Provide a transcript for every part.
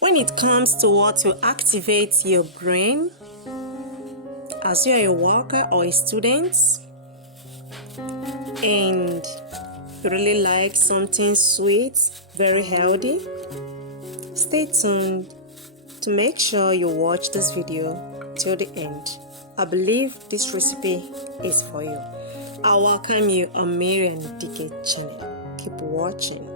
When it comes to what to activate your brain, as you're a worker or a student and you really like something sweet, very healthy, stay tuned to make sure you watch this video till the end. I believe this recipe is for you. I welcome you on Marian DK channel. Keep watching.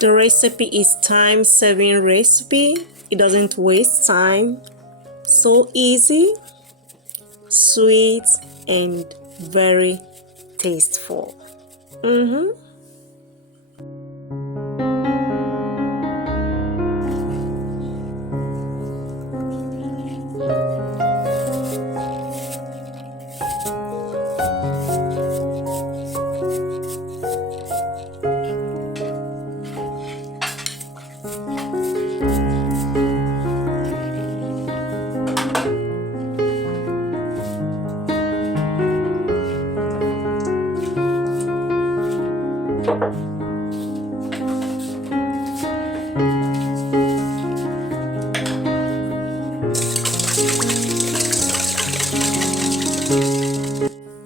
The recipe is time-saving recipe. It doesn't waste time. So easy, sweet, and very tasteful.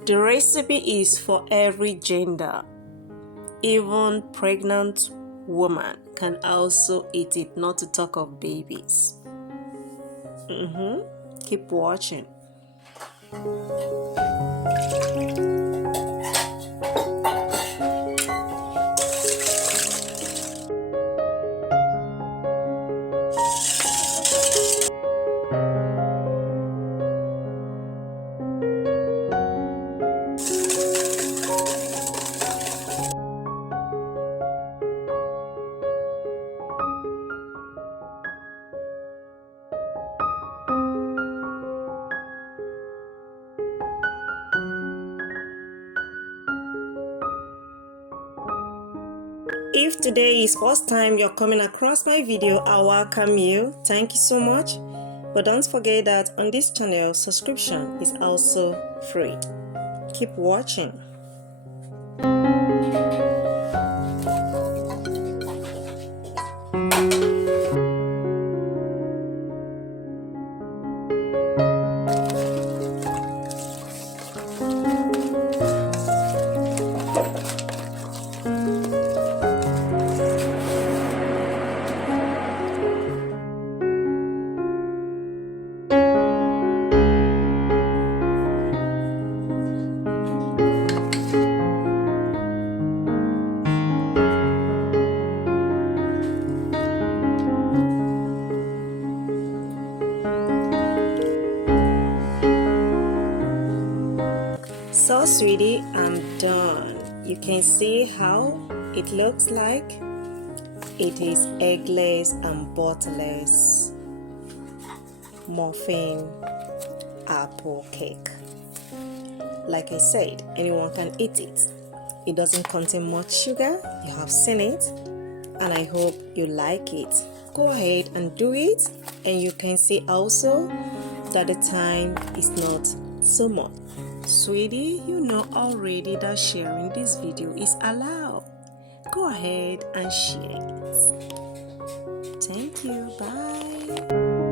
The recipe is for every gender. Even pregnant women can also eat it, not to talk of babies. Keep watching. If today is first time you're coming across my video, I welcome you. Thank you so much. But don't forget that on this channel, subscription is also free. Keep watching. So sweetie, I'm done. You can see how it looks like. It is eggless and butterless muffin apple cake. Like I said, anyone can eat it. It doesn't contain much sugar. You have seen it, and I hope you like it. Go ahead and do it, and you can see also that the time is not so much. Sweetie, you know already that sharing this video is allowed. Go ahead and share it. Thank you. Bye.